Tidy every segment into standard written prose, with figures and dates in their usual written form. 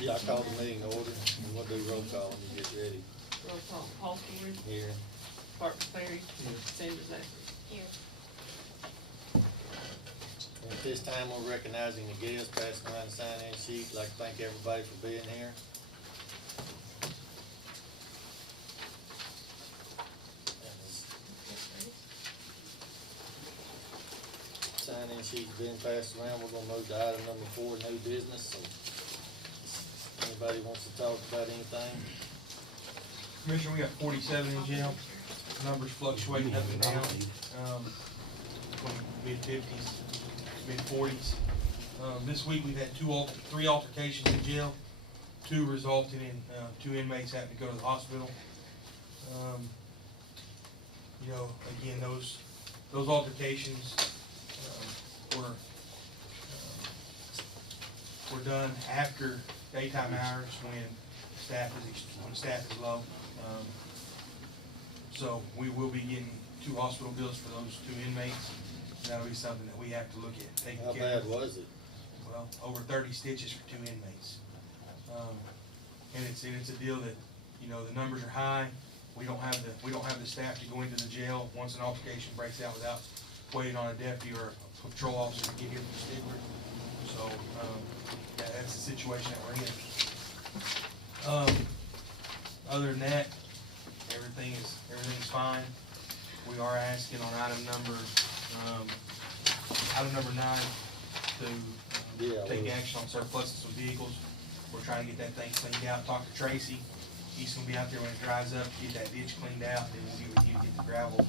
Yeah, I called the meeting order, and we'll do roll call when you get ready. Roll call, Hawthorne, Here. Parker Perry, Sanders Zachary. Here. And at this time, we're recognizing the guests, passing around the sign-in sheet. I'd like to thank everybody for being here. Sign-in sheet's been passed around. We're gonna move to item number 4, new business. So, anybody wants to talk about anything? Commissioner, we got 47 in jail. Numbers fluctuating up and down, from mid-50s, mid-40s. This week we've had 3 altercations in jail, 2 resulting in 2 inmates having to go to the hospital. You know, again, those altercations were done after daytime hours when staff is low. So we will be getting 2 hospital bills for those 2 inmates. That'll be something that we have to look at taking How care of. bad was it? Well, over 30 stitches for 2 inmates. And it's a deal that, you know, the numbers are high. We don't have the staff to go into the jail once an altercation breaks out without waiting on a deputy or a patrol officer to get here from Stigler. So yeah, that's the situation that we're in. Other than that, everything's fine. We are asking on item number 9 to take action on surpluses of vehicles. We're trying to get that thing cleaned out. Talk to Tracy. He's gonna be out there when it dries up, get that ditch cleaned out, and then we'll get with you to get the gravel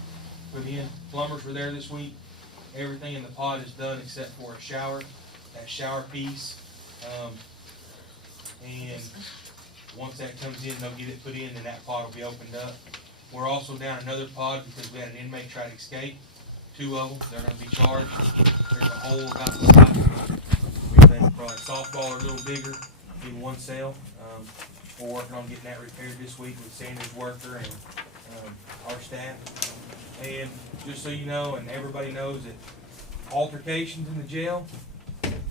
put in. Plumbers were there this week. Everything in the pod is done except for a shower, that shower piece. And once that comes in, they'll get it put in, and that pod will be opened up. We're also down another pod because we had an inmate try to escape. 2 of them, they're gonna be charged. There's a hole about the size of everything, probably softball or a little bigger in one cell. We're working on getting that repaired this week with Sanders' worker and our staff. And just so you know, and everybody knows, that altercations in the jail,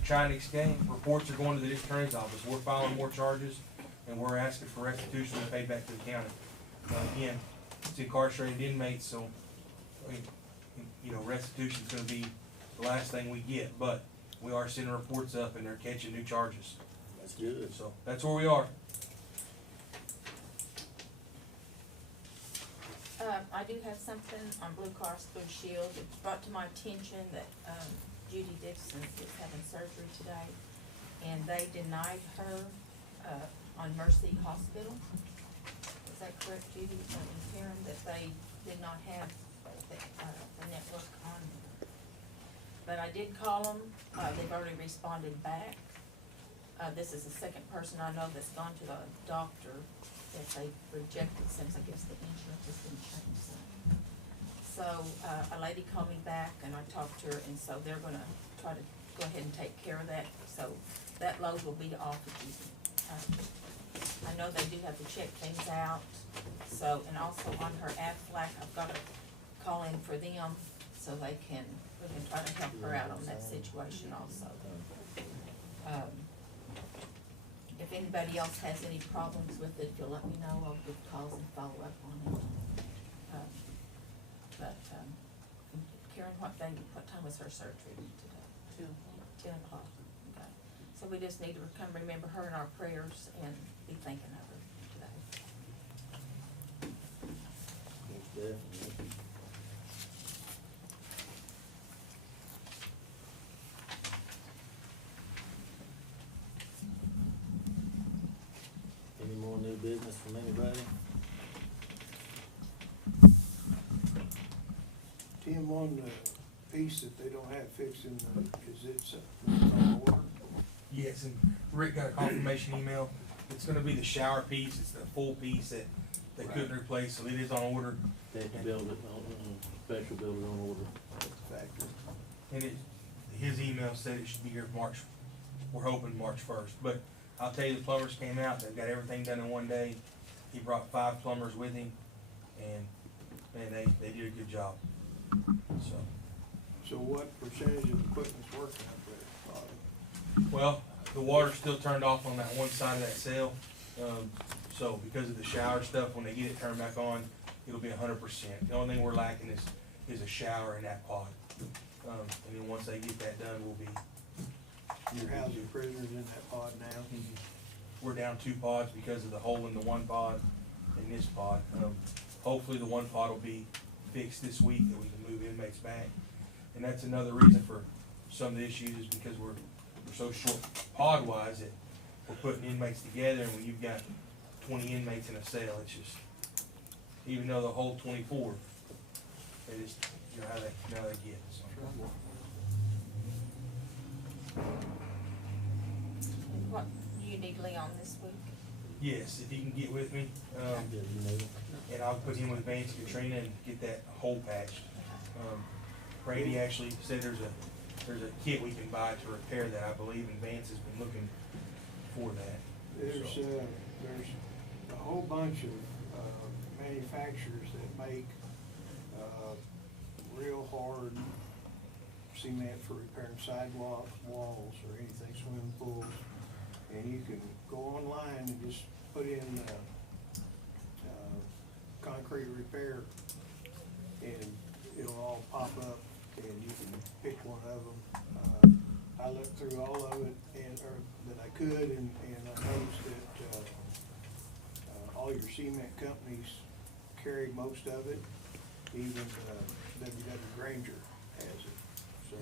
trying to escape, reports are going to the district attorney's office. We're filing more charges, and we're asking for restitution to be paid back to the county. Again, it's incarcerated inmates, so you know, restitution is going to be the last thing we get. But we are sending reports up, and they're catching new charges. That's good. So that's where we are. I do have something on Blue Cross Blue Shield. It brought to my attention that Judy Dixon is having surgery today, and they denied her on Mercy Hospital. Is that correct, Judy and Karen, that they did not have the network on? But I did call them. They've already responded back. This is the second person I know that's gone to the doctor that they rejected since I guess the insurance has been changed. So a lady called me back and I talked to her, and so they're gonna try to go ahead and take care of that. So that load will be off of you. I know they do have to check things out. So, and also on her Aflac, I've got to call in for them so we can try to help her out on that situation also. If anybody else has any problems with it, if you'll let me know, I'll give calls and follow up on it. Karen, what time was her surgery today? 10 o'clock. Okay. So we just need to remember her in our prayers and be thinking of her today. Most definitely. Any more new business from anybody? Tim, on the piece that they don't have fixed in the, is it on order? Yes, and Rick got a confirmation email. It's gonna be the shower piece. It's the full piece that they couldn't replace, so it is on order. They have to build it special build it on order. At the factory. And his email said it should be here March. We're hoping March 1st. But I'll tell you, the plumbers came out. They've got everything done in one day. He brought 5 plumbers with him, and man, they did a good job. So So what percentage of the equipment's working up there? well, the water's still turned off on that one side of that cell. So because of the shower stuff, when they get it turned back on, it'll be 100%. The only thing we're lacking is a shower in that pod. And then once they get that done, we'll be. You're housing prisoners in that pod now. We're down 2 pods because of the hole in the one pod and this pod. Hopefully the one pod will be fixed this week, that we can move inmates back. And that's another reason for some of the issues, is because we're so short pod wise that we're putting inmates together, and when you've got 20 inmates in a cell, it's just, even though the whole 24, they just, you know how they get, so. What, do you need Leon this week? Yes, if he can get with me, I'll give you a new. and I'll put him with Vance and Katrina and get that hole patched. Brady actually said there's a kit we can buy to repair that, I believe, and Vance has been looking for that. There's So, a whole bunch of, manufacturers that make, real hard cement for repairing sidewalks, walls, or anything, swimming pools. And you can go online and just put in, concrete repair, and it'll all pop up, and you can pick one of them. I looked through all of it, or that I could, and I noticed that, all your cement companies carry most of it. Even, W.W. Granger has it, so,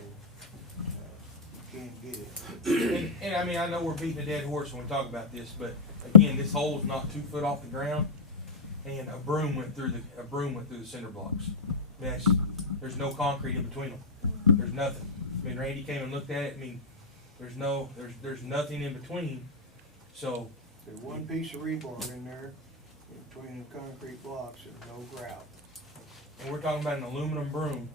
you can get it. and I mean, I know we're beating a dead horse when we talk about this, but again, this hole's not 2 foot off the ground, and a broom went through the cinder blocks. There's no concrete in between them. There's nothing. I mean, Randy came and looked at it. I mean, there's nothing in between. So There's one piece of rebar in there, in between the concrete blocks, and no grout. and we're talking about an aluminum broom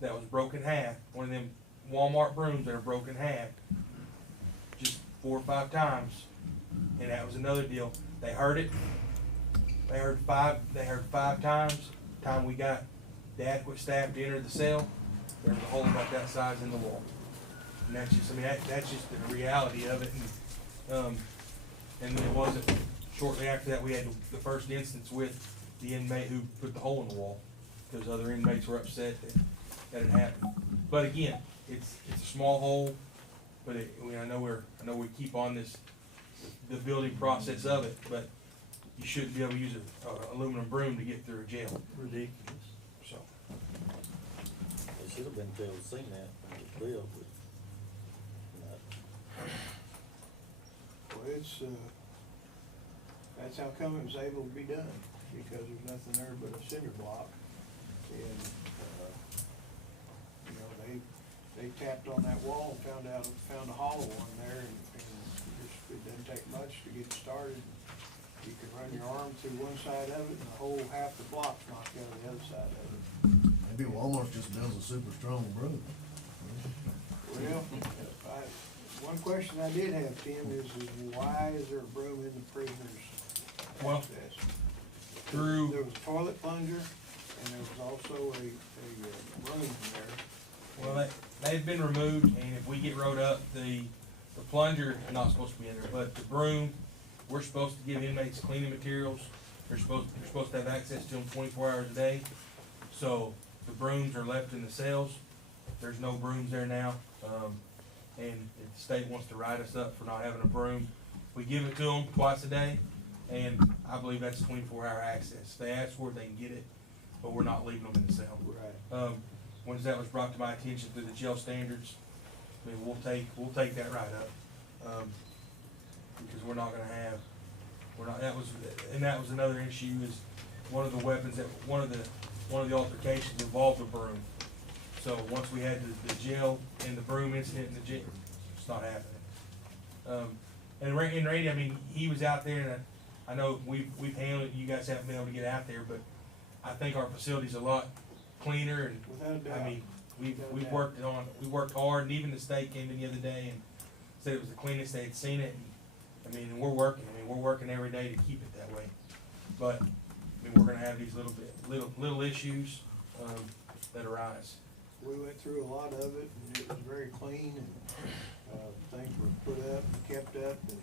that was broken half. One of them Walmart brooms that are broken half, just 4 or 5 times, and that was another deal. They heard it. They heard 5 times. Time we got the adequate staff to enter the cell, there was a hole about that size in the wall. And that's just, I mean, that's just the reality of it. And then it wasn't, shortly after that, we had the first instance with the inmate who put the hole in the wall, because other inmates were upset that it happened. But again, it's a small hole, but I know we keep on the building process of it, but you shouldn't be able to use a aluminum broom to get through a jail. Ridiculous. So, They should have been able to see that when it was built, but no. Well, it's, that's how come it was able to be done, because there's nothing there but a cinder block. And, you know, they tapped on that wall and found a hollow one there, and it doesn't take much to get it started. You can run your arm through one side of it, and the whole half the block's knocked out of the other side of it. Maybe Walmart just builds a super strong broom. Well, one question I did have, Tim, is why is there a broom in the prisoner's Well, access? through, There was a toilet plunger, and there was also a broom in there. well, they've been removed, and if we get wrote up, the plunger is not supposed to be in there, but the broom, we're supposed to give inmates cleaning materials. They're supposed to have access to them 24 hours a day. So the brooms are left in the cells. There's no brooms there now. And if the state wants to write us up for not having a broom, we give it to them twice a day, and I believe that's 24-hour access. If they ask for it, they can get it, but we're not leaving them in the cell. Right. Once that was brought to my attention through the jail standards, I mean, we'll take that right up. Because we're not gonna have, that was another issue, is one of the weapons that, one of the altercations involved a broom. So once we had the jail and the broom incident in the jail, it's not happening. And Randy, I mean, he was out there, and I know we've handled it, you guys haven't been able to get out there, but I think our facility's a lot cleaner, and Without a doubt. I mean, we worked hard, and even the state came in the other day and said it was the cleanest they had seen it. And, I mean, we're working every day to keep it that way. But, I mean, we're gonna have these little issues, that arise. we went through a lot of it, and it was very clean, and, things were put up and kept up, and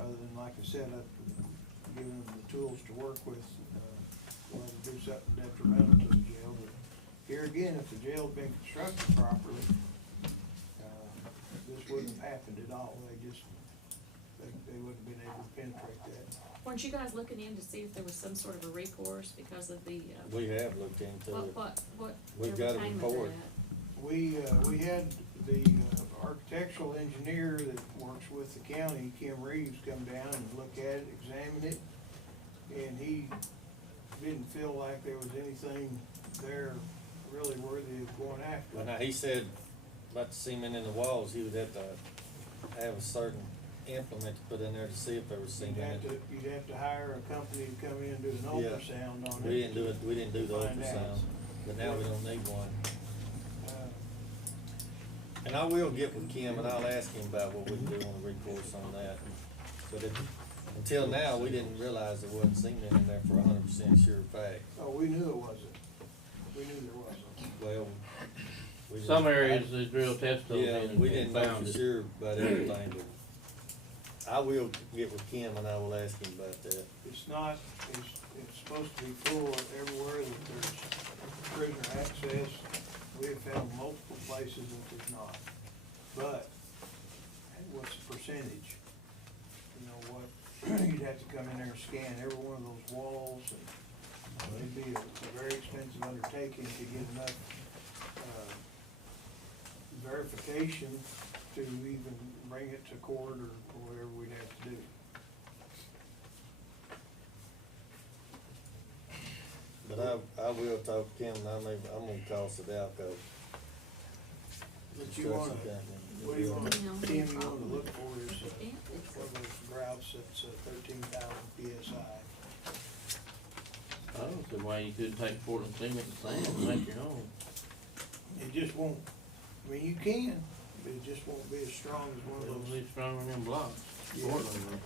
other than, like I said, I've given them the tools to work with, well, to do something detrimental to the jail, but here again, if the jail's been constructed properly, this wouldn't have happened at all, they wouldn't have been able to penetrate that. Weren't you guys looking in to see if there was some sort of a recourse because of the, We have looked into it. what We've got a came of report. that? We had the architectural engineer that works with the county, Kim Reeves, come down and look at it, examine it, and he didn't feel like there was anything there really worthy of going after. Well, now, he said about the cement in the walls, he would have to have a certain implement to put in there to see if there was cement in it. You'd have to hire a company to come in and do an Yeah. ultrasound on it. We didn't do it, we didn't do the Find out. ultrasound, but now we don't need one. Uh, And I will get with Kim and I'll ask him about what we can do on the recourse on that. But until now, we didn't realize there wasn't cement in there for 100% sure fact. Oh, we knew it wasn't. We knew there wasn't. Well, we Some didn't- areas they drill test holes Yeah, in we and didn't know found for it. sure about everything, but I will get with Kim and I will ask him about that. It's not, it's supposed to be full everywhere that there's prisoner access. We have found multiple places that there's not. But what's the percentage? You know what, you'd have to come in there and scan every one of those walls, and it'd be a very expensive undertaking to get enough, verification to even bring it to court or whatever we'd have to do. But I will talk to Kim and I'm gonna toss it out, cause. But you wanna, what do you want, No, Tim, you problem. wanna look for is, Yeah, it's- one of those grouts that's 13,000 PSI. I don't see why you couldn't take Portland cement and sand and make your own. It just won't, I mean, you can, but it just won't be as strong as one of It'll those. be stronger than blocks. Yeah. Portland will.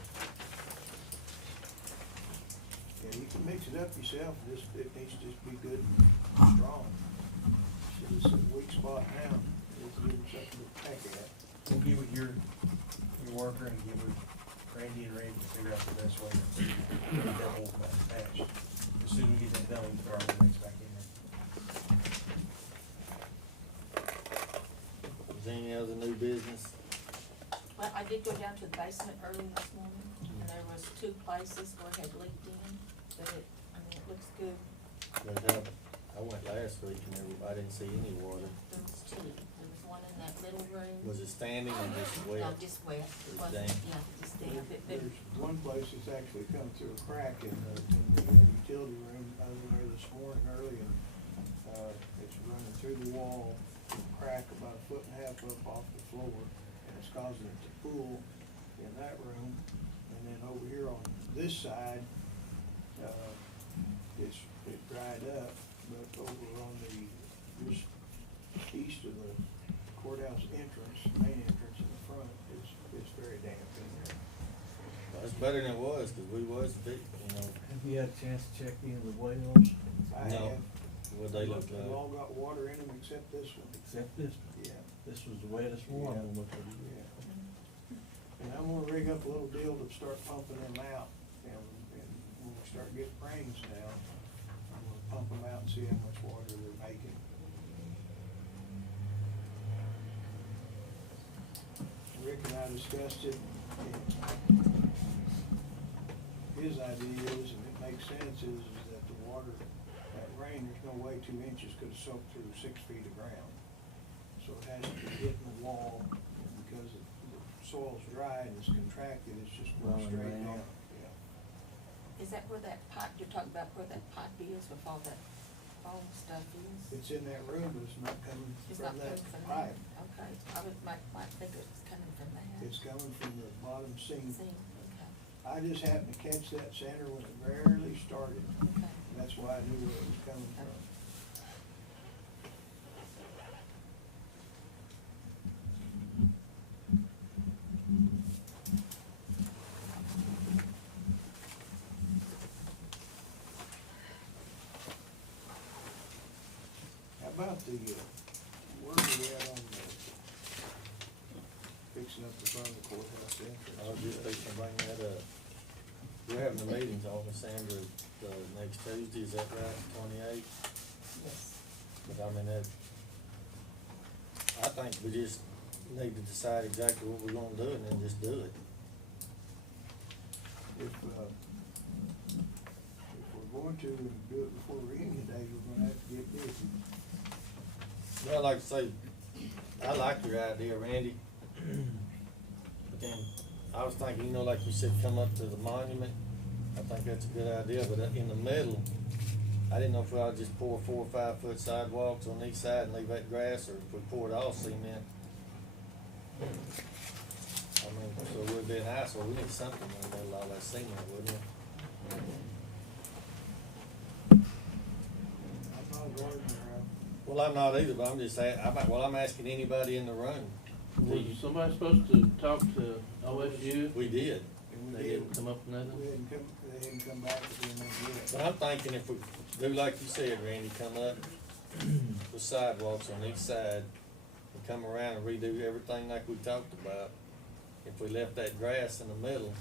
Yeah, you can mix it up yourself, it needs to just be good, and strong. So it's a weak spot now, it's giving something to peck at. We'll get with your worker and get with Randy and Randy to figure out the best way to get that whole patch. As soon as we get that done, we can throw our inmates back in there. Is there any other new business? Well, I did go down to the basement early this morning, and there was 2 places where it had leaked in, but it looks good. I went last week and I didn't see any water. There was 2. There was one in that little room. Was it standing or just wet? No, just wet. It Just wasn't, damp. yeah, just damp. There's one place that's actually come through a crack in the utility room. I was in there this morning early, and, it's running through the wall, crack about 1.5 feet up off the floor, and it's causing it to pool in that room. And then over here on this side, it dried up, but over on just east of the courthouse entrance, main entrance in the front, it's very damp in there. It's better than it was, cause we was big, Have you had a chance to check in the wells, I No. have what they look They've all like. got water in them except this one. except this one? Yeah, This was the wettest one on the, yeah. And I'm gonna rig up a little deal to start pumping them out, and when we start getting rains now, I'm gonna pump them out and see how much water they're making. Rick and I discussed it, and his idea is, and it makes sense, is that the water, that rain, there's no way 2 inches could have soaked through 6 feet of ground. So it has to be hitting the wall, and because the soil's dry and it's contracted, it's just going Rolling straight down. down, yeah. Is that where that pipe, you're talking about where that pipe is with all that foam stuff is? It's in that room, but it's not coming It's from not that coming from there? pipe. Okay, might think it's coming from there. It's coming from the bottom seam. See, okay, I just happened to catch that center when it barely started, okay. and that's why I knew where it was coming from. How about the up in front of the courthouse entrance. I was just thinking to bring that up. We're having a meeting, talking to Sandra, next Tuesday, is that right, 28th? Yes. But I mean, I think we just need to decide exactly what we're gonna do and then just do it. If we're going to do it before reunion day, we're gonna have to get busy. Well, like I say, I like your idea, Randy. But then, I was thinking, you know, like you said, come up to the monument. I think that's a good idea, but in the middle, I didn't know if we ought to just pour 4 or 5 foot sidewalks on each side and leave that grass, or if we poured all cement. I mean, so it would be an eyesore, we need something in the middle of all that cement, wouldn't we? I'm not a gardener, Well, I'm not either, but I'm just I'm asking anybody in the room. Was somebody supposed to talk to OSU? We did, and They didn't come up with nothing? they hadn't come back with anything yet. but I'm thinking if we do like you said, Randy, come up with sidewalks on each side and come around and redo everything like we talked about. If we left that grass in the middle,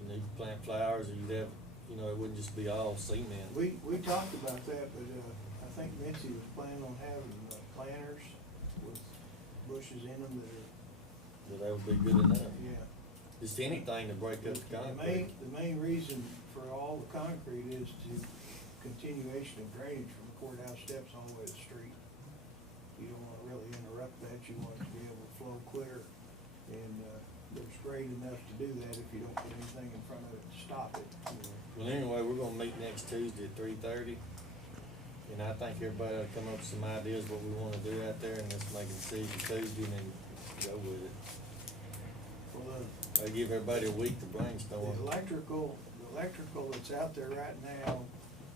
you know, you could plant flowers, or you'd have, you know, it wouldn't just be all cement. We talked about that, but, I think Mitzi was planning on having planters with bushes in them But that would be good enough. yeah. Just anything to break up the concrete. The main reason for all the concrete is to continuation of drainage from the courthouse steps all the way to the street. You don't wanna really interrupt that, you want it to be able to flow clear, and, there's grade enough to do that if you don't put anything in front of it to stop it, you know. Well, anyway, we're gonna meet next Tuesday at 3:30. And I think everybody ought to come up with some ideas what we wanna do out there, and let's make a decision Tuesday and then go with it. Well, I give everybody a week to the brainstorm. electrical that's out there right now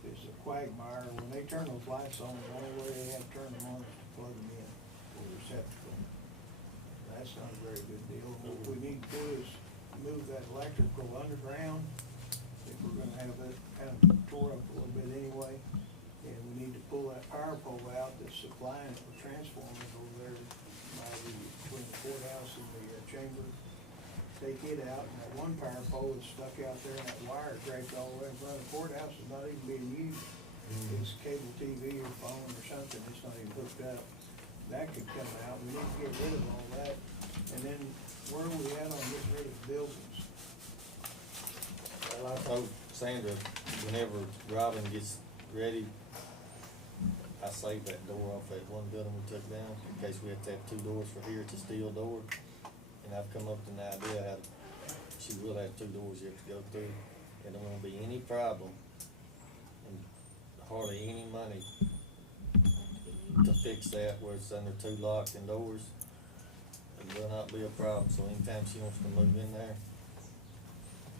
is a quagmire. When they turn those lights on, the only way they have to turn them on is to plug them in for the receptacle. That's not a very good deal. What we need to do is move that electrical underground, if we're gonna have it kind of tore up a little bit anyway. And we need to pull that power pole out that's supplying it with transformers over there between the courthouse and the chamber. Take it out, and that one power pole is stuck out there, and that wire draped all the way in front of the courthouse is not even being used. It's cable TV or phone or something, it's not even hooked up. That could come out, we need to get rid of all that. And then, where are we at on getting rid of buildings? Well, I told Sandra, whenever Robin gets ready, I saved that door off that one building we took down, in case we have to have 2 doors for here, it's a steel door. And I've come up with an idea how she will have 2 doors you have to go through, and there won't be any problem, and hardly any money to fix that where it's under 2 locked doors. It will not be a problem, so anytime she wants to move in there,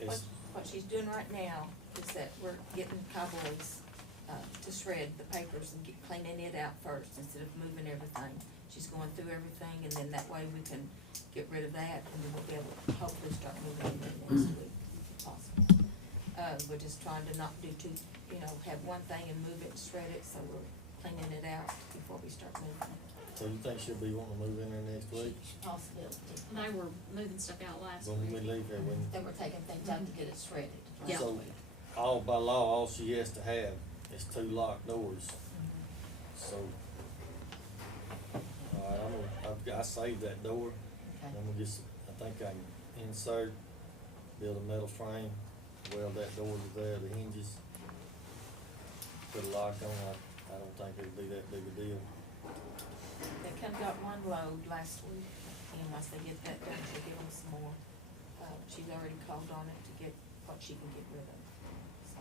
it's, What she's doing right now is that we're getting Cowboys, to shred the papers and cleaning it out first instead of moving everything. She's going through everything, and then that way we can get rid of that, and then we'll be able to hopefully start moving in there next week, if possible. We're just trying to not do two, have one thing and move it and shred it, so we're cleaning it out before we start moving it. so you think she'll be wanting to move in there next week? Possibility. They were moving stuff out last When we week. leave there, when, They were taking things out to get it shredded. Yeah. so, by law, all she has to have is 2 locked doors, so. I saved that door, Okay. and we just, I think I can insert, build a metal frame, weld that door to there, the hinges, put a lock on, I don't think it'd be that big a deal. They come got one load last week, and once they get that done, she'll give them some more. She's already called on it to get what she can get rid of, so.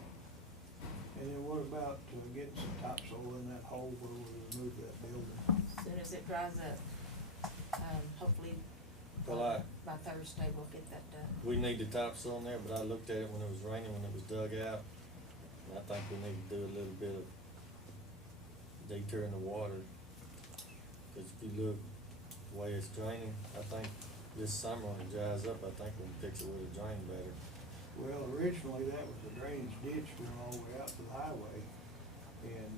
And then what about getting some topsoil in that hole where we remove that building? As soon as it dries up, hopefully, Well, by Thursday, we'll get that done. we need the topsoil in there, but I looked at it when it was raining, when it was dug out, and I think we need to do a little bit of detouring the water. Cause if you look the way it's draining, I think this summer when it dries up, I think we can fix it with a drain better. Well, originally, that was a drainage ditch going all the way out to the highway, and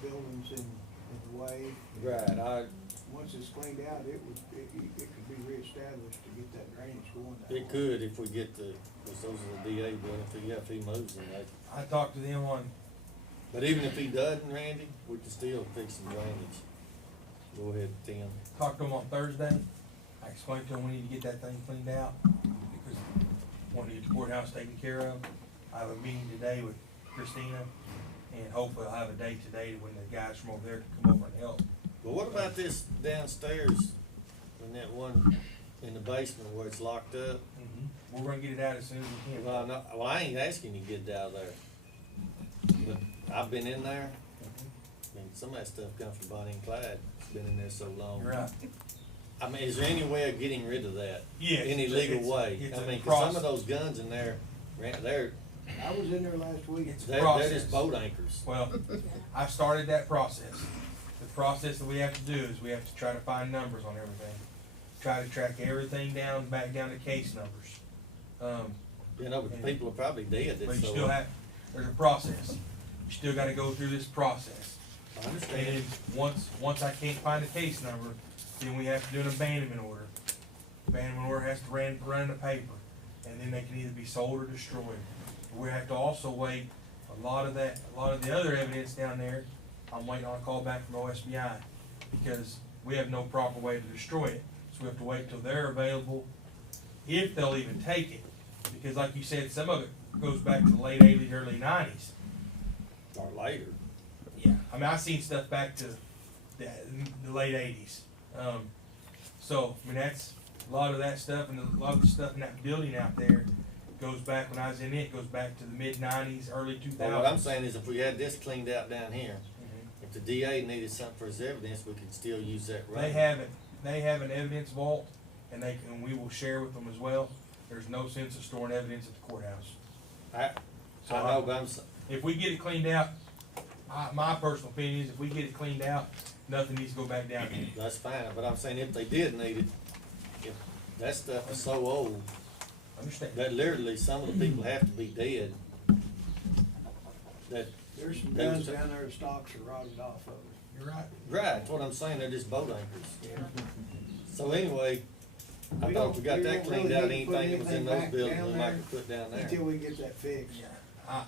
buildings in in the way. Right, Once it's cleaned out, it could be reestablished to get that drainage going that way. it could if we get the, cause those are the DA, but if he moves them, I talked to them on, but even if he doesn't, Randy, we can still fix some drainage. Go ahead, Tim. talked to them on Thursday. I explained to them we need to get that thing cleaned out because we want to get the courthouse taken care of. I have a meeting today with Christina and hopefully I'll have a date today when the guys from over there can come over and help. But what about this downstairs, in that one, in the basement where it's locked up? We're gonna get it out as soon as we can. Well, I ain't asking you to get it out of there. But I've been in there, I mean, some of that stuff comes from Bonnie and Clyde, it's been in there so long. You're right. I mean, is there any way of getting rid of that? Yes, Any it's a- legal it's a- way? it's I a mean, 'cause some process. of those guns in there, they're, I was in there last week. It's a they're process. just boat anchors. Well, I started that process. The process that we have to do is we have to try to find numbers on everything. Try to track everything down, back down to case numbers. You know, but people are probably dead, But that's you so. still have, there's a process. You still gotta go through this process. I And understand. then, once I can't find a case number, then we have to do an abandonment order. Abandonment order has to run in the paper, and then they can either be sold or destroyed. We have to also wait, a lot of the other evidence down there, I'm waiting on a call back from OSBI, because we have no proper way to destroy it. So we have to wait till they're available, if they'll even take it. Because like you said, some of it goes back to the late eighties, early nineties. Or later. Yeah, I mean, I've seen stuff back to the late eighties. So, I mean, that's, a lot of that stuff and a lot of the stuff in that building out there goes back, when I was in it, goes back to the mid-nineties, early 2000s. But what I'm saying is if we had this cleaned out down here, if the DA needed something for his evidence, we could still use that room. They have an evidence vault, and we will share with them as well. There's no sense of storing evidence at the courthouse. I know, but If we get it cleaned out, my personal opinion is if we get it cleaned out, nothing needs to go back down here. that's fine, but I'm saying if they did need it, if that stuff is so old, Understand? that literally some of the people have to be dead. That, There's some They was guns t- down there, stocks are rotted off of it. You're right. right, that's what I'm saying, they're just boat anchors. So anyway, I We thought don't- if we got we that don't cleaned really out, need to put anything that was in anything those back buildings, down we there might could put down Until there. we get that fixed. Yeah,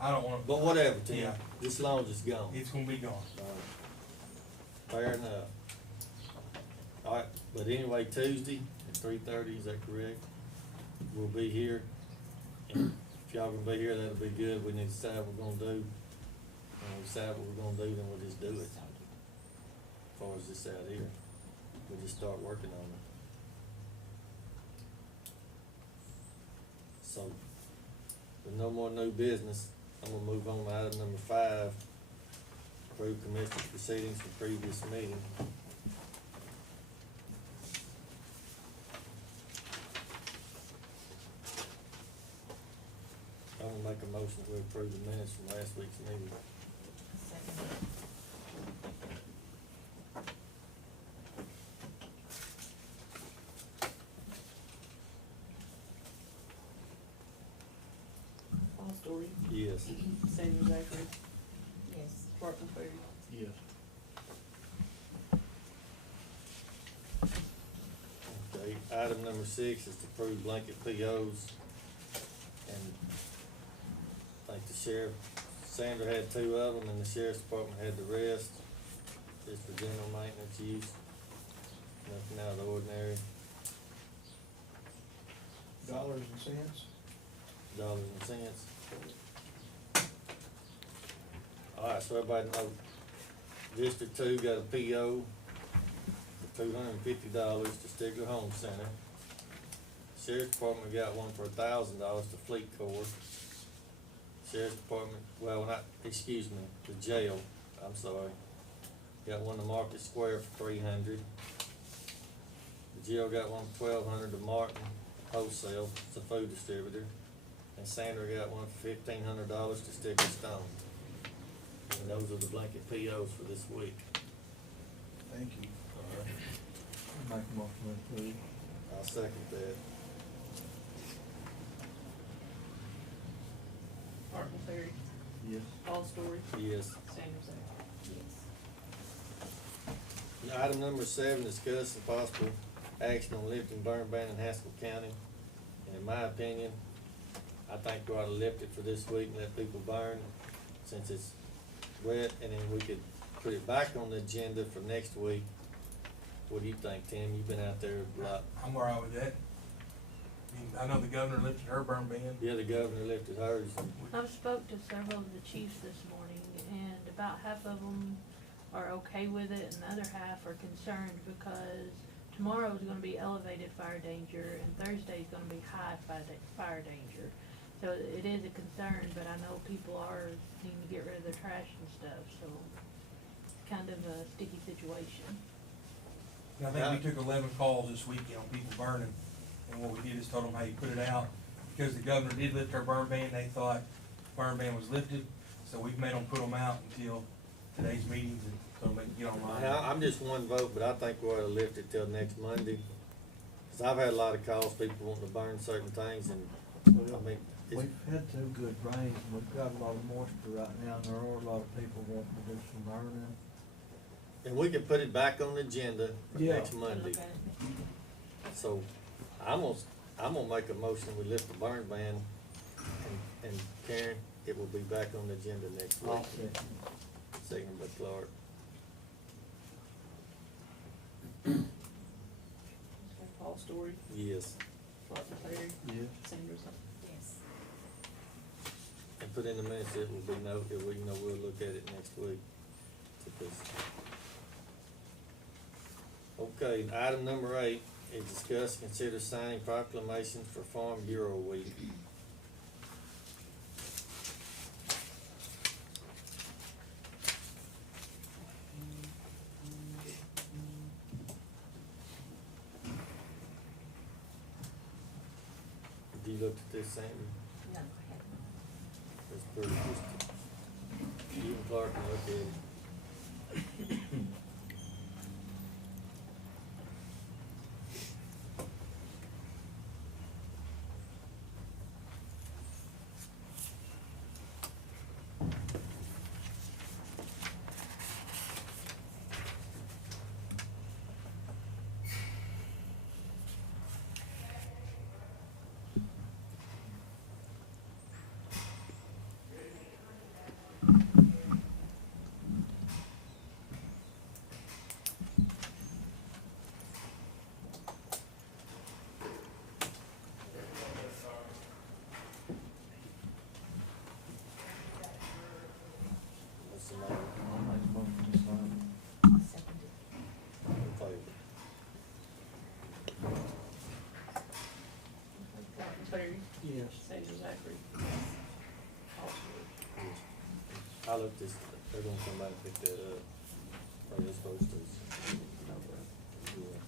I don't wanna. But whatever, Tim, Yeah. just as long as it's gone. It's gonna be gone. Fair enough. Alright, but anyway, Tuesday at 3:30, is that correct? We'll be here. And if y'all can be here, that'll be good. We need to decide what we're gonna do. When we decide what we're gonna do, then we'll just do it. As far as this out here, we'll just start working on it. So, with no more new business, I'm gonna move on to item number 5. Approve commissioner proceedings from previous meeting. I'm gonna make a motion to approve the minutes from last week's meeting. Second. All story, Yes. Sanders Zachary, Yes. Barton Ferry. Yes. Okay, item number 6 is to approve blanket POs. And I think the sheriff, Sandra had 2 of them and the sheriff's department had the rest. Just for general maintenance use. Nothing out of the ordinary, Dollars and cents. dollars and cents. Alright, so everybody know, District 2 got a PO for $250 to Stigler Home Center. Sheriff's Department got one for $1,000 to Fleet Corps. Sheriff's Department, well, not, excuse me, the jail, I'm sorry. Got one to Market Square for $300. The jail got one for $1,200 to Martin Wholesale, it's a food distributor. And Sandra got one for $1,500 to Sticker Stone. And those are the blanket POs for this week. Thank you. Make a motion to approve. I'll second that. Barton Ferry, Yes. All story, Yes. Sanders Zachary. Yes. Item number 7, discuss and possible action on lifting burn ban in Haskell County. And in my opinion, I think we ought to lift it for this week and let people burn since it's wet, and then we could put it back on the agenda for next week. What do you think, Tim? You've been out there a lot. I'm all right with that. I mean, I know the governor lifted her burn ban. Yeah, the governor lifted hers. I've spoke to several of the chiefs this morning, and about half of them are okay with it, and the other half are concerned because tomorrow is gonna be elevated fire danger, and Thursday is gonna be high fire danger. So it is a concern, but I know people are needing to get rid of their trash and stuff, so it's kind of a sticky situation. And I think we took 11 calls this weekend on people burning, and what we did is told them, hey, put it out. Because the governor did lift her burn ban, they thought burn ban was lifted, so we've made them put them out until today's meetings, and so they can get online. Now, I'm just one vote, but I think we ought to lift it till next Monday. Cause I've had a lot of calls, people wanting to burn certain things, and I mean, it's, We've had some good rains, and we've got a lot of moisture right now, and there are a lot of people wanting to do some burning. and we can put it back on the agenda for Yeah. next Can Monday. look at it. So, I'm gonna make a motion, we lift the burn ban, and Karen, it will be back on the agenda next week. I'll second. Second by Clark. Okay, Paul Story, Yes, Clark McCleary, Yes. Sanders. Yes. and put in the minutes, it will be noted, we'll look at it next week. Okay, item number 8 is discuss, consider signing proclamation for Farm Bureau Week. Have you looked at this, Sandy? No, I haven't. It's pretty just, you and Clark can look at it. What's the matter? I'll make a motion to sign. I'll second it. In favor? Clark McCleary, Yes. Sanders Zachary, Paul Story. I looked this, they're gonna come back and pick that up, or they're supposed to. Yeah.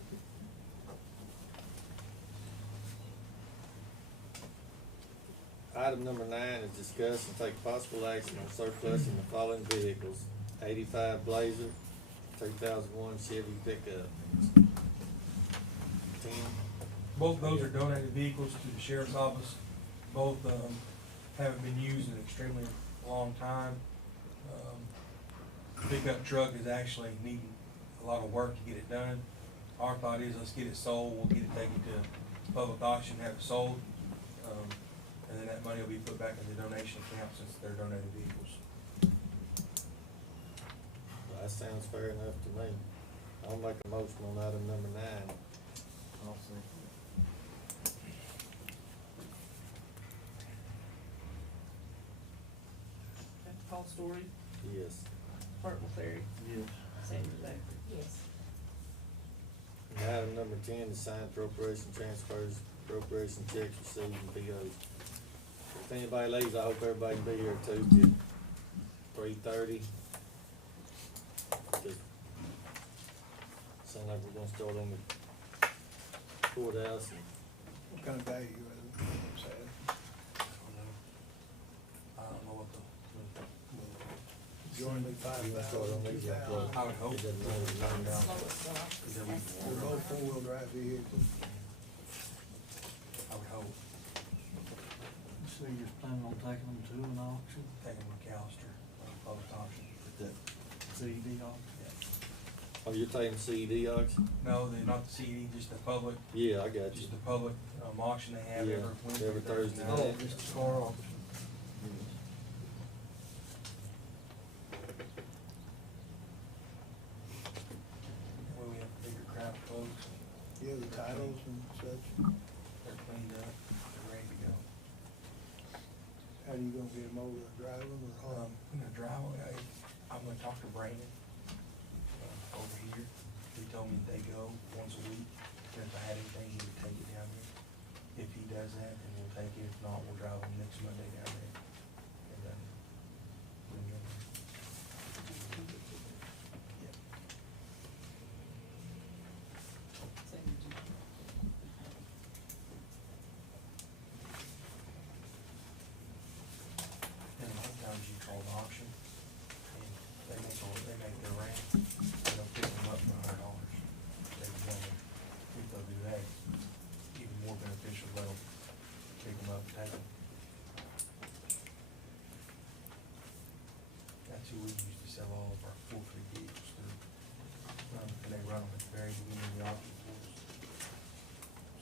Item number 9 is discuss and take possible action on surplusing the following vehicles: 85 Blazer, 2001 Chevy pickup. 10, Both those are donated vehicles to the sheriff's office. Both, haven't been used in an extremely long time. Pickup truck is actually needing a lot of work to get it done. Our thought is, let's get it sold, we'll get it taken to public auction, have it sold. And then that money will be put back in the donation account since they're donated vehicles. that sounds fair enough to me. I'll make a motion on item number 9. I'll second. Okay, Paul Story, Yes. Clark McCleary, Yes. Sanders Zachary. Yes. And item number 10 is sign appropriation transfers, appropriation checks received and POs. If anybody leaves, I hope everybody can be here Tuesday at 3:30. Sound like we're gonna start on the courthouse. What kind of value is it, Sad? I don't know what the, Jointly You wanna start on these, 5,000, 2,000. I would hope. It doesn't matter, nine down. Slow it still off. Is that That's what- the They're other both one. four-wheel drive vehicles. I would hope, So you're planning on taking them to an auction? taking McAllister, public auction. At that CD auction? Oh, you're taking CED auction? No, they're not the CD, just the public, Yeah, I got you. just the public, auction they have Yeah, every Wednesday. every Thursday night. Oh, night. just a car auction. Where we have a bigger crowd of folks, Yeah, the titles and such. they're cleaned up, they're ready to go. How you gonna get them over there, drive them or? I'm gonna drive, I'm gonna talk to Brandon, over here. He told me they go once a week, and if I had anything, he would take it down here. If he does that, then we'll take it, if not, we'll drive them next Monday down there. And, bring it over. Yeah. And a lot of times you call the auction, and they make their rank, and they'll pick them up for $100. They wonder if they'll do that, even more beneficial, they'll pick them up and take them. That's who we used to sell all of our forfeit vehicles through. And they run them at the very beginning of the auction for us.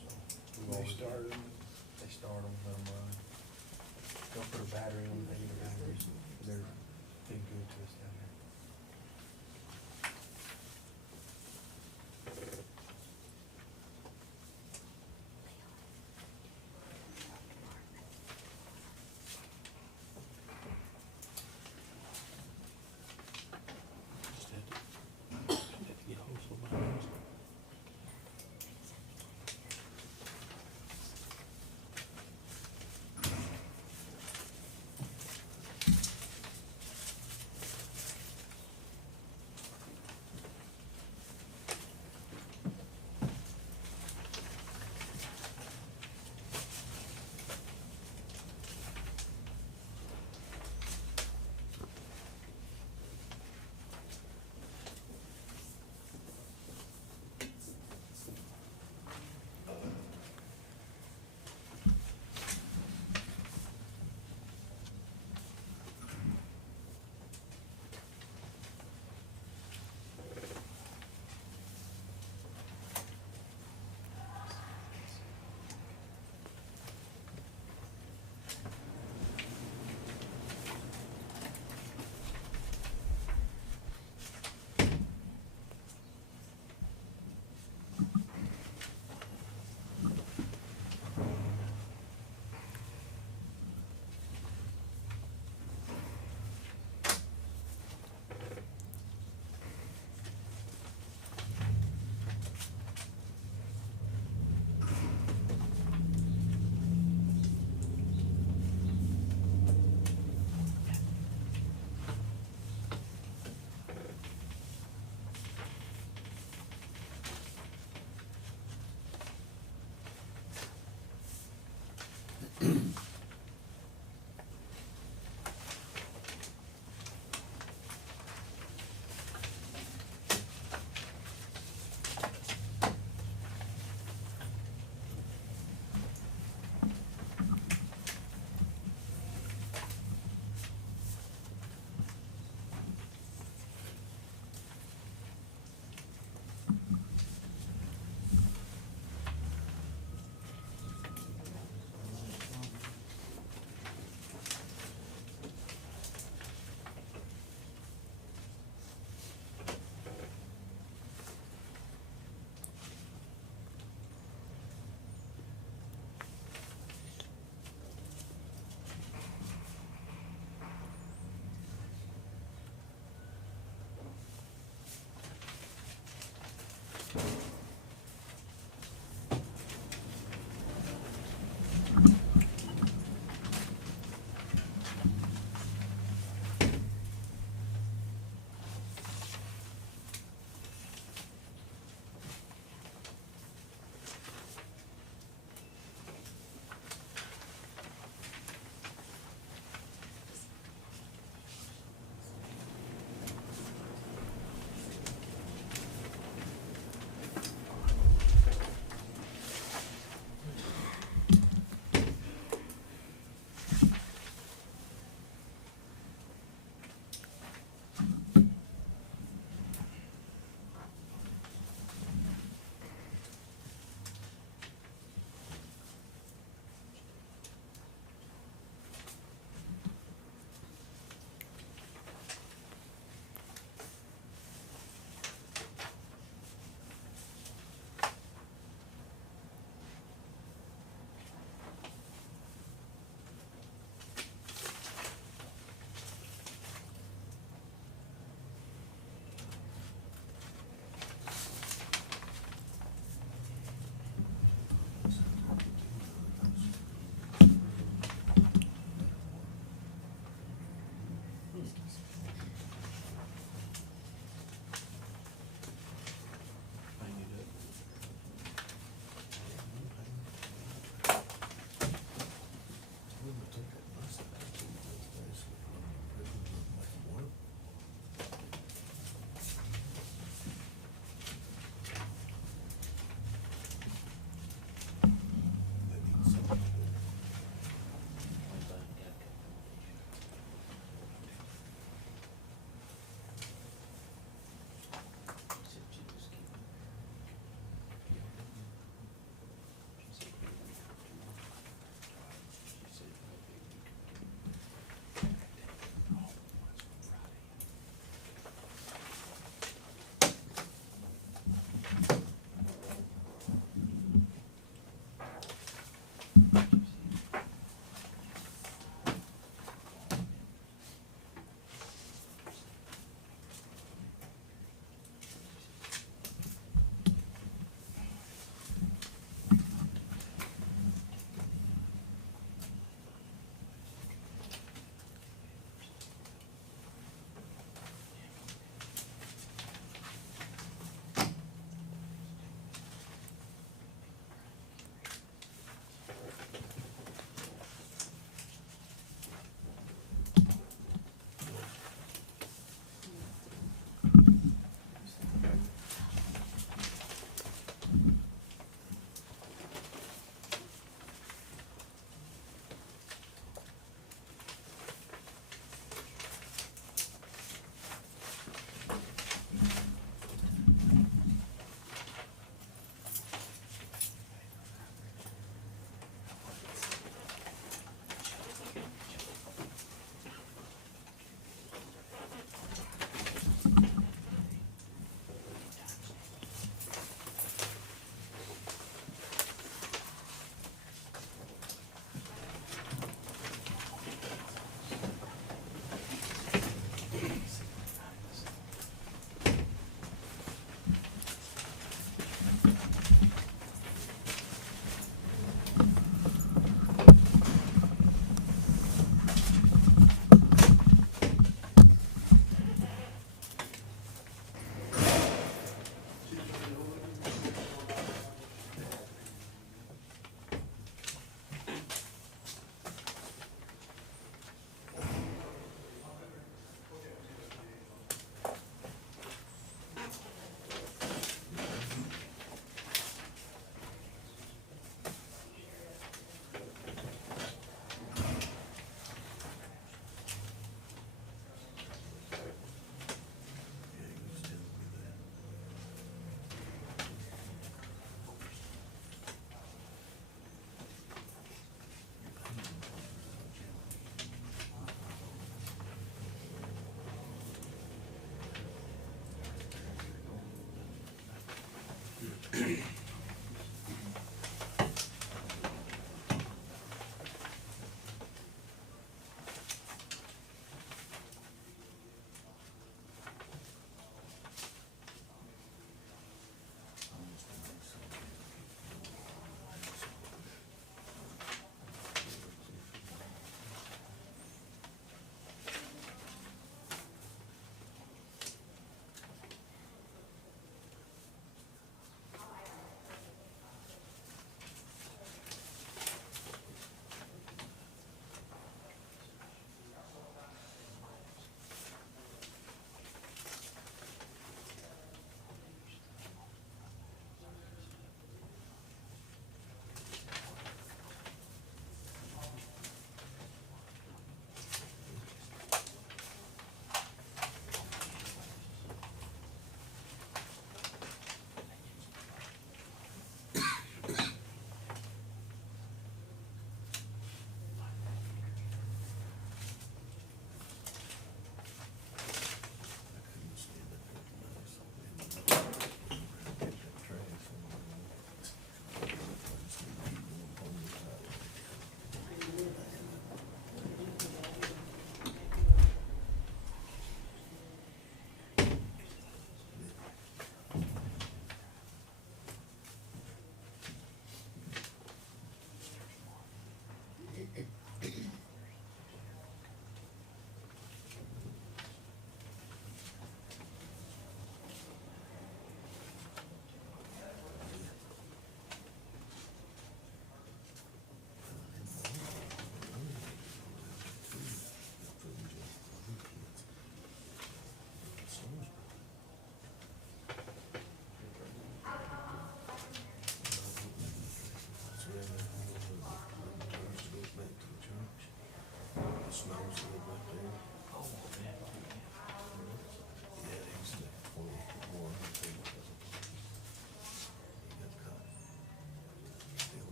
So. we've They always- start them. They start them, let them run. They'll put a battery on them, they get a battery, they're been good to us down there. Just had to get hold of somebody else.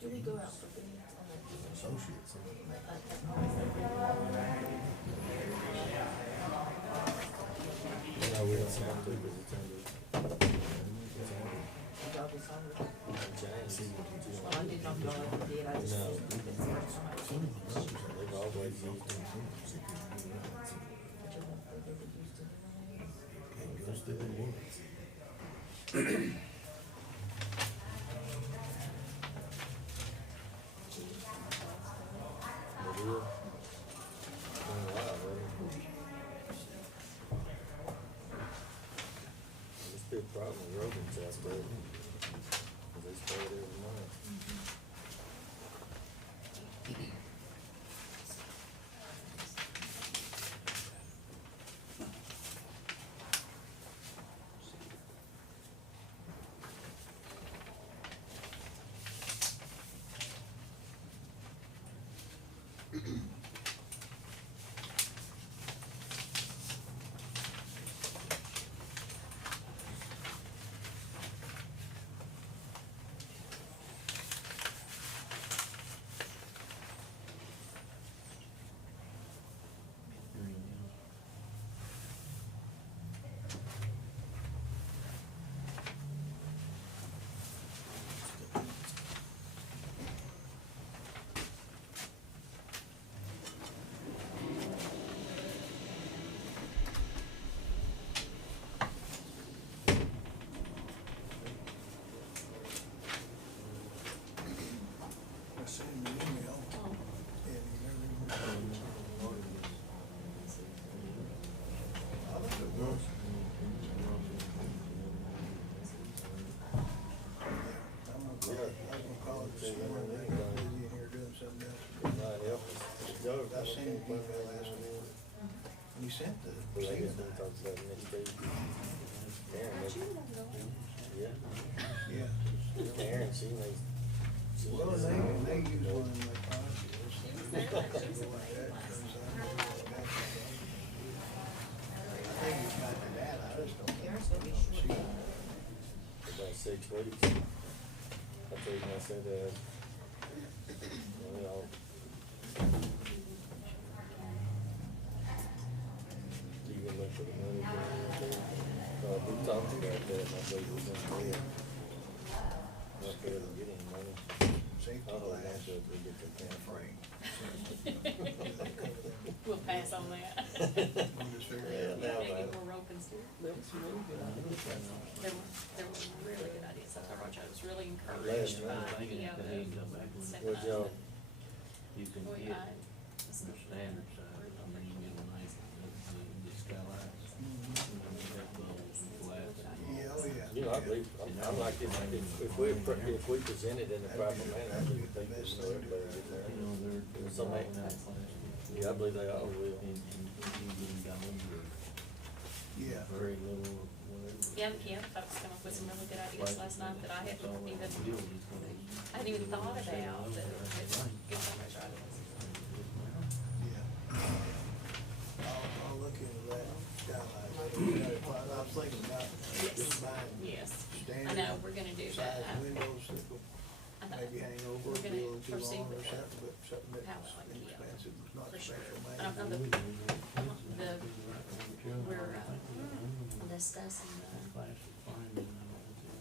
Do we go out for bids on that? Associates. No, we don't have to because it's under. Job is on it. James. Well, I did not go out for bid, I just No. said it's so much. They've always used them. But you don't think they would use it anyways? It goes through the woods. But we're, been a while, really. It's a big problem with rodents out there. 'Cause they spray it every month. I sent him an email, and he never even. I looked at those. I'm gonna call it this morning, they're busy in here doing something else. Might help us. Joe, I sent him an email last week, and he sent the, Well, I guess see, we'll talk about it next week. Karen, yeah, yeah. Karen, she makes. Well, they use one of my projects. She's a lady last night. I think it's got the data, I just don't. Yours will be short. About 6 weeks. That's the reason I said that. Well, you can look for the money. We talked about that, and I think it was in there. Not fair to get any money. Safety I'll hold on glass. to it till we get the camp. Frame. We'll pass on that. We'll just figure it out. Yeah, now, Maybe man. more rope and steel. That was a really good idea. There were really good ideas. I told Roger I was really Glad encouraged you by, know. Thinking you know, that he can come back with stepping What up. y'all, You can Boy, get I- the standard size, I mean, you get a nice, the skylights. Yeah, oh, yeah. you know, I believe, I'm like, if we present it in the proper manner, I believe people know everybody get You there. know, they're Some all ain't. in that class. Yeah, I believe they all will. And you can go under Yeah. very little, whatever. Yeah, folks come up with some really good ideas last night that I hadn't even thought about, that it's good so much ideas. Yeah. I'll look into that skylight. I was thinking about just buying Yes, standard I know, we're gonna do that. size windows that will I know. maybe hang over, We're be a gonna little too proceed long or with that. something, but something How that's I like Kia. inexpensive, not For sure. special made. And we're discussing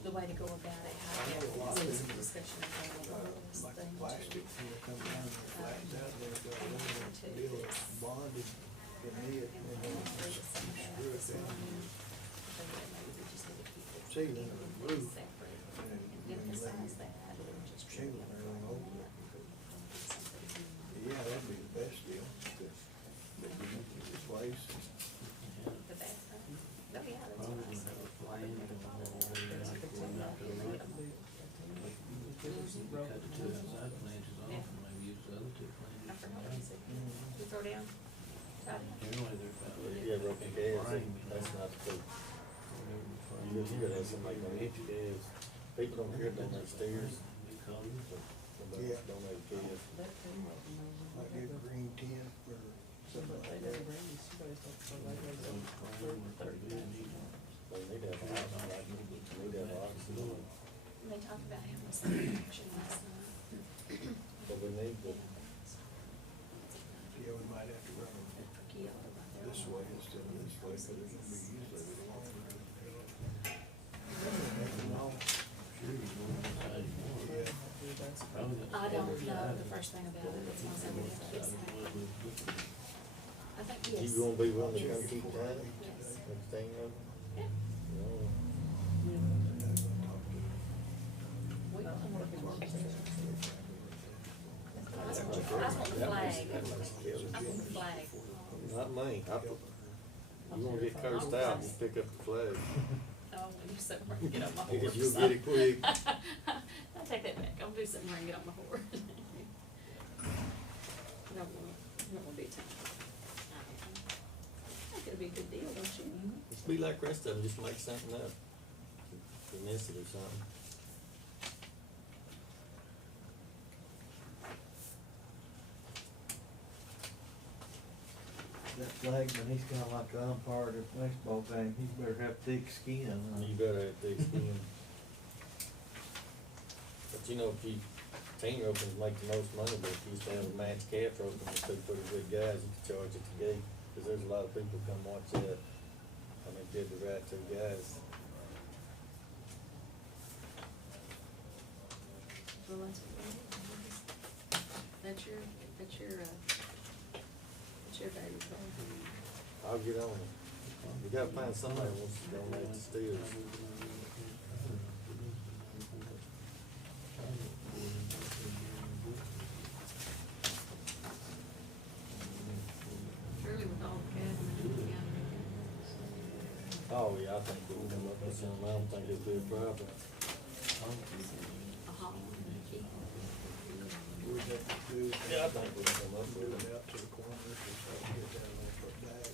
the way to go about it, how to get some discussion of how to roll this Like thing plastic, to. when it comes down and it flattens out, then it's got a little deal of bonded in it, and then screw it down. Ceiling or roof, and you let Emphasize that and just. shingle and everything over it. Yeah, that'd be the best deal, but you can replace. The bathroom. Oh, yeah, that's what I said. Cut the two outside flanges off and maybe use the other two I flanges. forgot what you said. You throw down? Generally, they're about. Yeah, broken gas, that's not the, you gotta have somebody gonna hit your gas. People don't care about their stairs, somebody Yeah. don't have gas. Like a green tin or something like that. They need to have a house, like, they need to have a house, And they talked about having some action last night. but we need the, Yeah, we might have to run them Kia over there. this way instead of this way, cause it's gonna be usually longer. No, yeah. I don't know the first thing about it, it's not something that keeps happening. I think, yes. you gonna be willing to come keep time, Yes. next thing of, Yeah. no, We don't work in one position. I just want the that flag. makes kill. I want the flag. Not me, you gonna get cursed out, you pick up the flag. Oh, when you sit where and get on my horse. Because you'll get it quick. I take that back, I'll do something where and get on my horse. That won't be a time. I think it'll be a good deal, don't you? Just be like the rest of them, just make something up, miss it or something. That flagman, he's kinda like the umpire at a baseball game, he better have thick skin. You better have thick skin. But you know, if you, team ropings make the most money, but if you used to have a match calf roping with two pretty good guys, you could charge at the gate, cause there's a lot of people come watch that. I mean, did the right two guys. Well, that's what we do. That's your baby card. I'll get on it. You gotta find somebody who wants to donate to Steelers. Surely with all the cabinets in the county. Oh, yeah, I think we'll come up with something, I don't think it'll be a problem. A hall and a key. We'd have to do. Yeah, I think we'll come up Do with it it. out to the corners or something, get that one put back.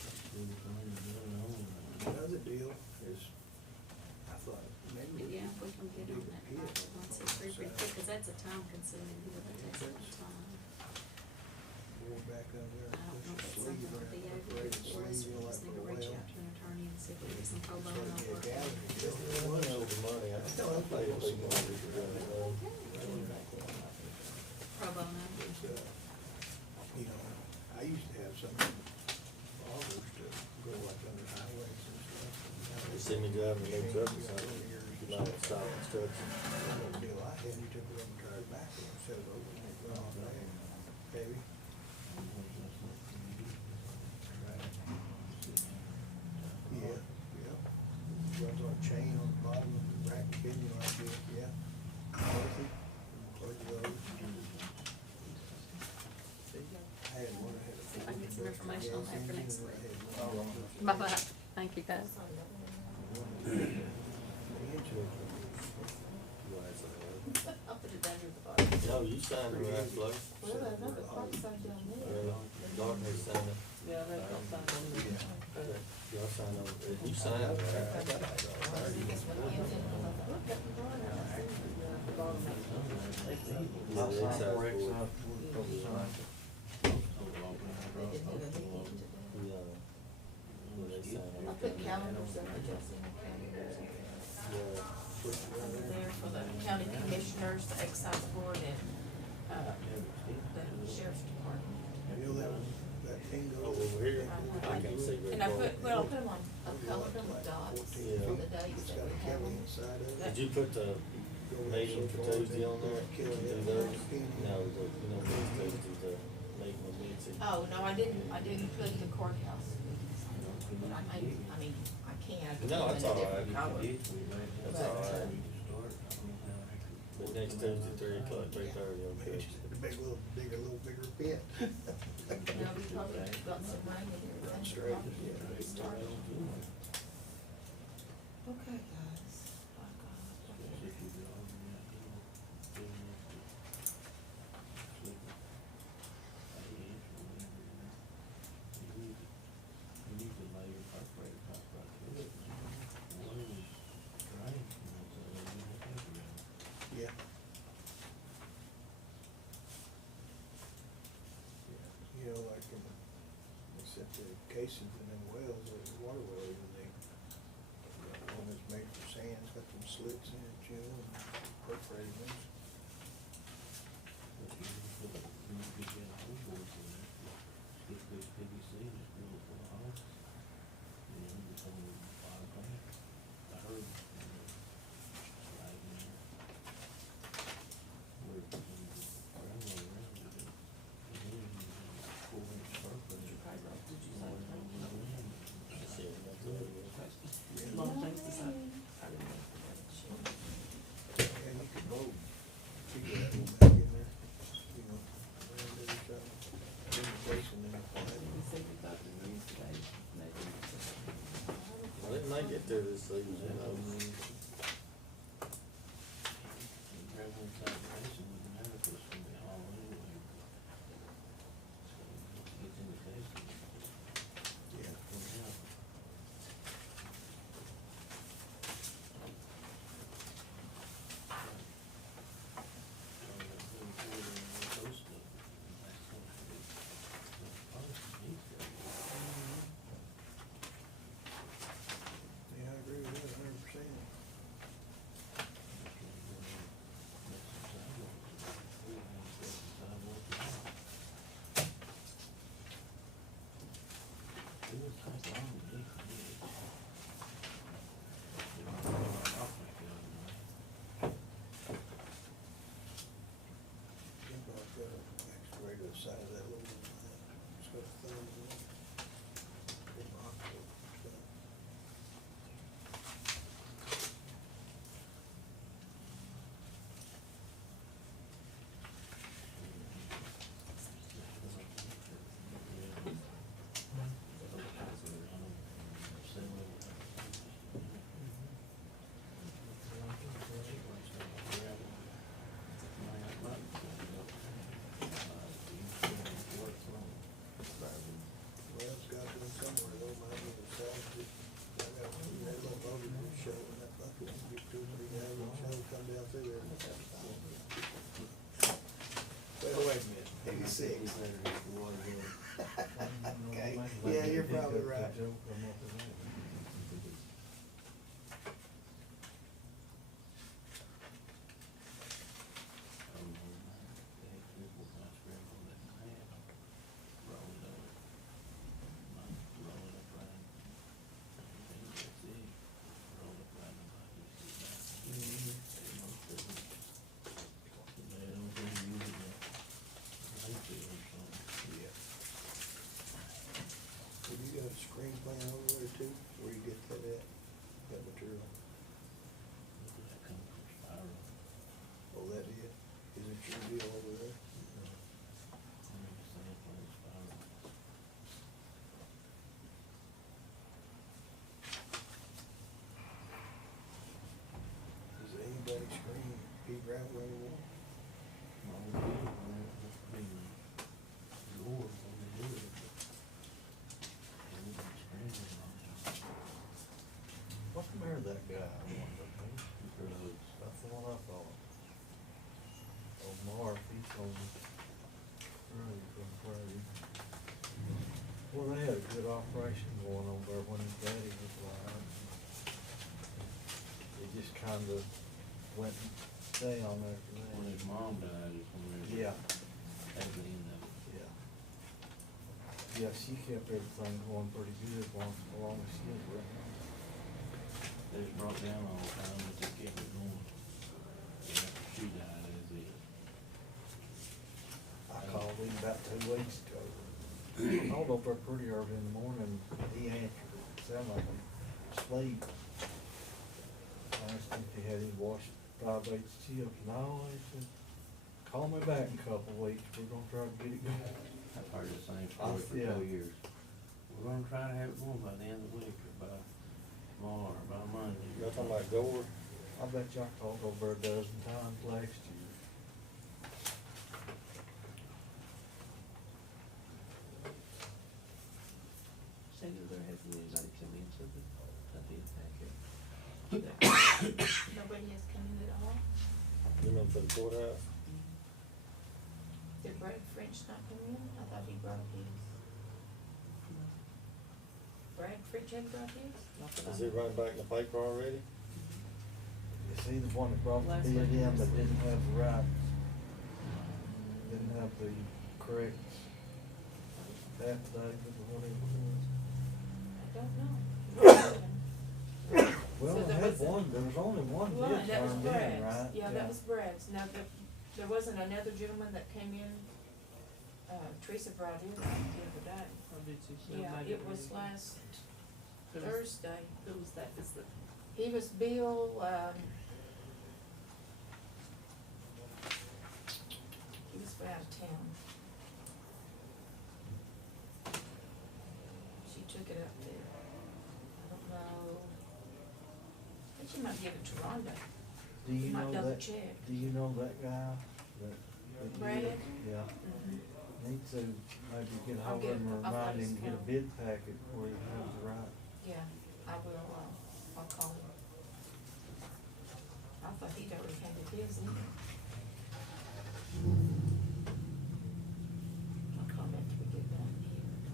Another deal is, I thought maybe. Yeah, if we can get on that, Dig a pit. once it's pretty quick, cause that's a time consuming, deal. That takes a lot of time. back under there, I don't know if push it's the sleeve something around, the DA perforate would the do for us, sleeve, we you know, just like need for to a reach well. out to an attorney and see if we can get some pro So bono it'd be a work. gallery, It just it was. over money, I Tell them pay people big money some for doing it. Pro bono. It's, you know, I used to have some loggers to go like under highways and stuff. You see me driving a big truck or something, you know, it's solid construction. Deal I had, you took it over and tried back and set it over and it went off there, heavy. Yeah, yeah. Runs on a chain on the bottom of the rack and pinion like this, yeah. Healthy, close those. I had one that had a. See if I can get some information on that for next week. week. Bye-bye. Thank you, guys. I'll put it down here at the bottom. No, you signed the right place. Well, I know the clock signed down there. Darton has signed it. Yeah, they don't sign on there. Y'all signed on, you signed it, right? I guess when I was in, I was like, look at the bottom, I see the bottom. Yeah, I'll the sign excise for board. excise, we'll probably sign. They didn't do the meeting today. Yeah. Yeah, they signed it. I put calendars up, did y'all see my calendars? Yeah. Under there for the county commissioners, the excise board, and, the sheriff's department. You know, that bingo. Oh, over here, I can't see very And I far. put, well, I put them on, I colored them with dots Yeah. for the dates It's that got we a have Kelly them. inside of it. Did you put the meeting for Tuesday on there? Do those? No, the, you know, next Tuesday, the meeting with Mitzi. Oh, no, I didn't put the courthouse. But I mean, I can. No, that's all right. Probably. That's all right. But next Tuesday, 3:00, 3:30, okay. Bigger, little bigger pit. Now, we probably got some rain in here. Run straight, yeah. It started. Okay, guys. Oh, God. Yeah. You know, like, they set the casings in them wells, or the water wells, and they, one that's made for sand, it's got them slits in it, you know, and perforated ones. And you could both figure that one back in there, you know, around every time, in the casing and all that. Well, it may get there this season, you know. Yeah. Yeah, I agree with that 100%. Think about the excavator, the side of that little, it's got a thumb in it. Big rock stuff. you're Pick up probably the right. joke I'm up with that. Have you got a screen plan over there too, where you get that at, that material? Oh, that is, is it your deal over there? Is anybody screen P gravel anymore? What's the matter with that guy? I wonder, man? That's the one I thought. Oh, Marv, he's on Friday from Friday. Well, they had a good operation going on there when his daddy was alive. It just kinda went down after that. When his mom died, is when we. Yeah. At the end of it. Yeah. Yeah, she kept everything going pretty good as long as she was around. They was brought down all the time, but they kept it going. And after she died, that's it. I called him about 2 weeks ago. I called up there pretty early in the morning, he answered it, sounded like asleep. I asked him if he had any washed 5/8 chips, no, he said, call me back in a couple of weeks, we're gonna try to get it going. I've heard the same story for Yeah. 2 years. We're gonna try to have it going by the end of the week, or by tomorrow, or by Monday. Y'all talking about Gore? I bet y'all called over a dozen times last year. Stigler has anybody come into the bid packet? Nobody has come in at all? You know, for the courthouse? Did Brad French not come in? I thought he brought his. Brad French had brought his? Not that I Is it know. running back in the paper already? You see the one that brought the Last bid week. in, but didn't have the right, didn't have the correct affidavit or whatever it was. I don't know. Well, So I there had was a- one, there was only one One, bid that was turned in, Brad's. right? Yeah, that was Brad's. Now, there wasn't another gentleman that came in, Teresa brought in the other day. Or did you say Yeah, maybe it was last Who was- Thursday. Who was that? Is the, He was Bill, he was from out of town. She took it up there. I don't know. I think she might give it to Rhonda. Do you You might know double that, check. do you know that guy? that Brad? you- Yeah, Mhm. need to maybe get I'll hold get- of him or I've got remind his him to get a phone. bid packet where he has the right. Yeah, I will, I'll call him. I thought he'd already handed his in. I'll call him after we get done here.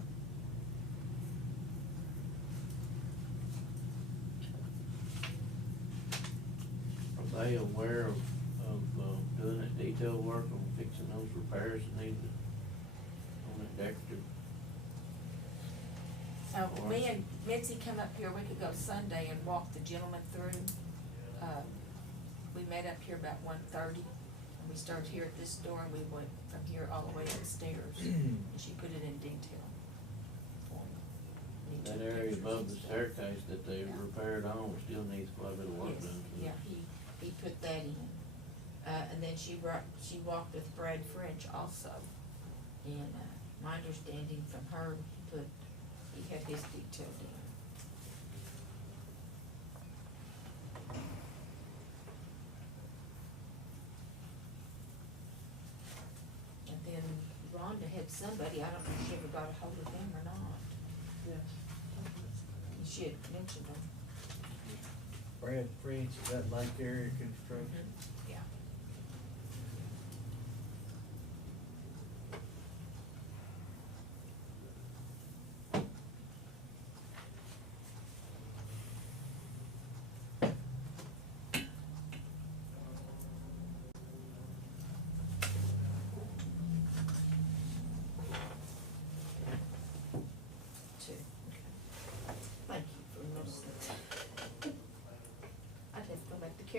Are they aware of doing that detail work on fixing those repairs that need to, on that decorative? Me and Mitzi come up here a week ago Sunday and walked the gentleman through. We met up here about 1:30, and we started here at this door, and we went from here all the way upstairs. And she put it in detail for me. And he That took area pictures above and the stuff. staircase that they Yeah. repaired on still needs quite a bit of work Yes, done to it. yeah, he put that in. And then she walked with Brad French also. And, my understanding from her, he had his detailed in. And then Rhonda had somebody, I don't know if she ever got a hold of them or not. yes. She had mentioned them. Brad French, is that Lake Area Construction? Yeah.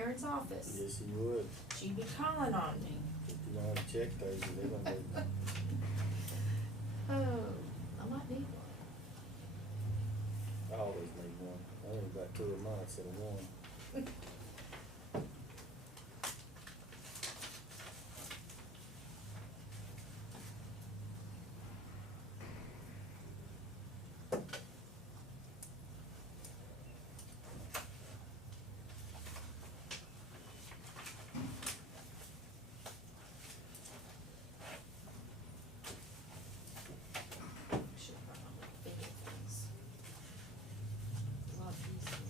Karen's office. Yes, you would. She'd be calling on me. If you don't have a check Thursday, they're gonna be. Oh, I might need one. I always need one. I only got 2 a month instead of one. Should probably figure things. A lot easier.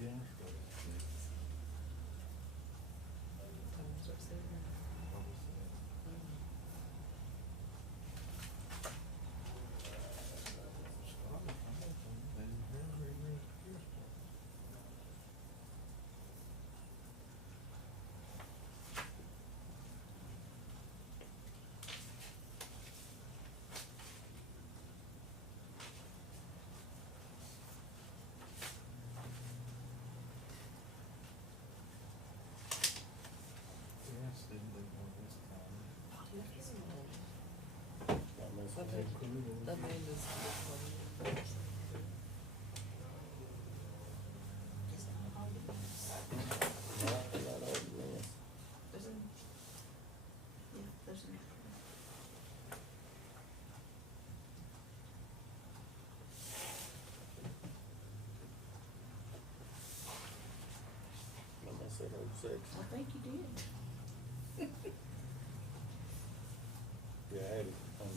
Yeah. Yes, they did one this time. Not mess with They me. could. That man is. Not all the mess. There's an, yeah, there's an. Not mess that whole section. I think you did. Yeah, I had it on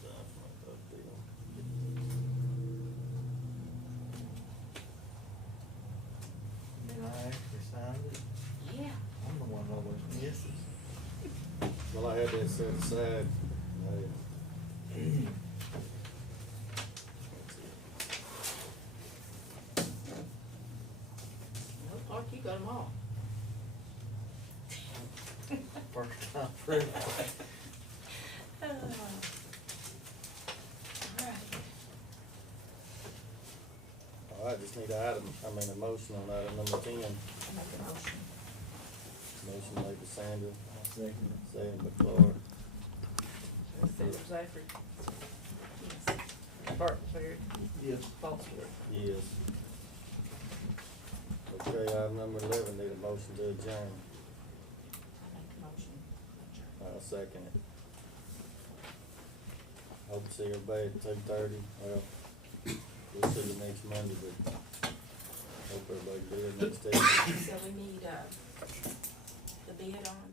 stuff like that deal. And I actually signed it. Yeah. I'm the one that always misses. Well, I had that set aside. No, Clark, you got them all. First time through. All right, just need a motion on item number 10. I make a motion. Motion made by Sandra, Second. second by Clark. Zachary. Yes. Bartlesville. Yes. Foster. Yes. Okay, item number 11, need a motion to adjourn. I make a motion. I'll second it. Hope to see everybody at 2:30. Well, we'll see you next Monday, but hope everybody good next day. So we need, the bid on